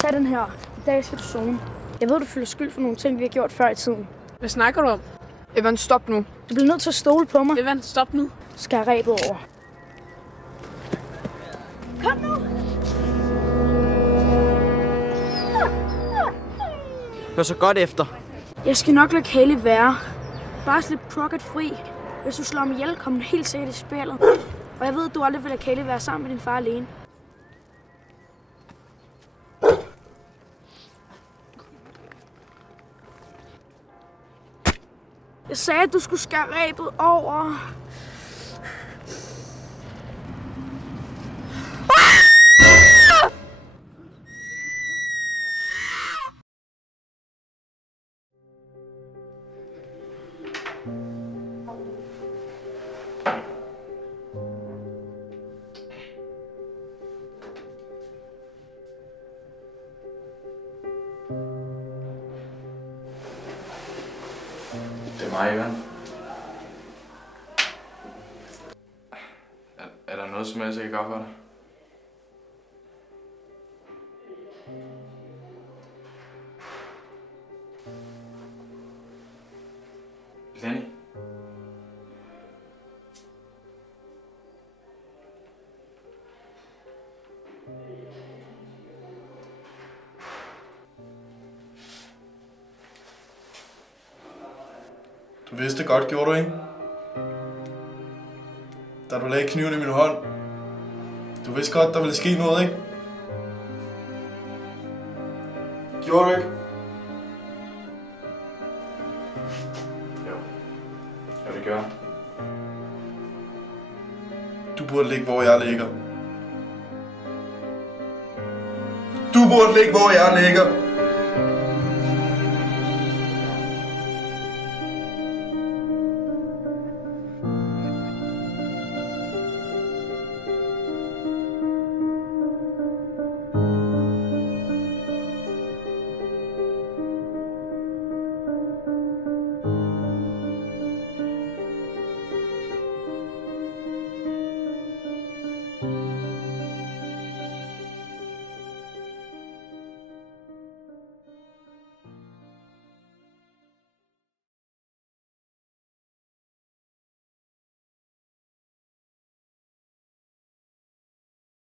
Tag den her. I dag skal du zone. Jeg ved, du føler skyld for nogle ting, vi har gjort før i tiden. Hvad snakker du om? Evan, stop nu. Du bliver nødt til at stole på mig. Evan, stop nu. Skal jeg rebet over. Kom nu! Hør så godt efter. Jeg skal nok lade Kaylee være. Bare slip Crockett fri. Hvis du slår mig ihjel, kommer du helt sikkert i spillet. Og jeg ved, at du aldrig vil lade Kaylee være sammen med din far alene. Jeg sagde, at du skulle skære rebet over. Det er mig, Ivan. Er der noget som helst, jeg kan gøre for dig? Lenny? Du vidste godt, gjorde du ikke? Da du lagde kniven i min hånd. Du vidste godt, der ville ske noget, ikke? Gjorde du ikke? Jo. Jo, det gør. Du burde ligge, hvor jeg ligger. Du burde ligge, hvor jeg ligger.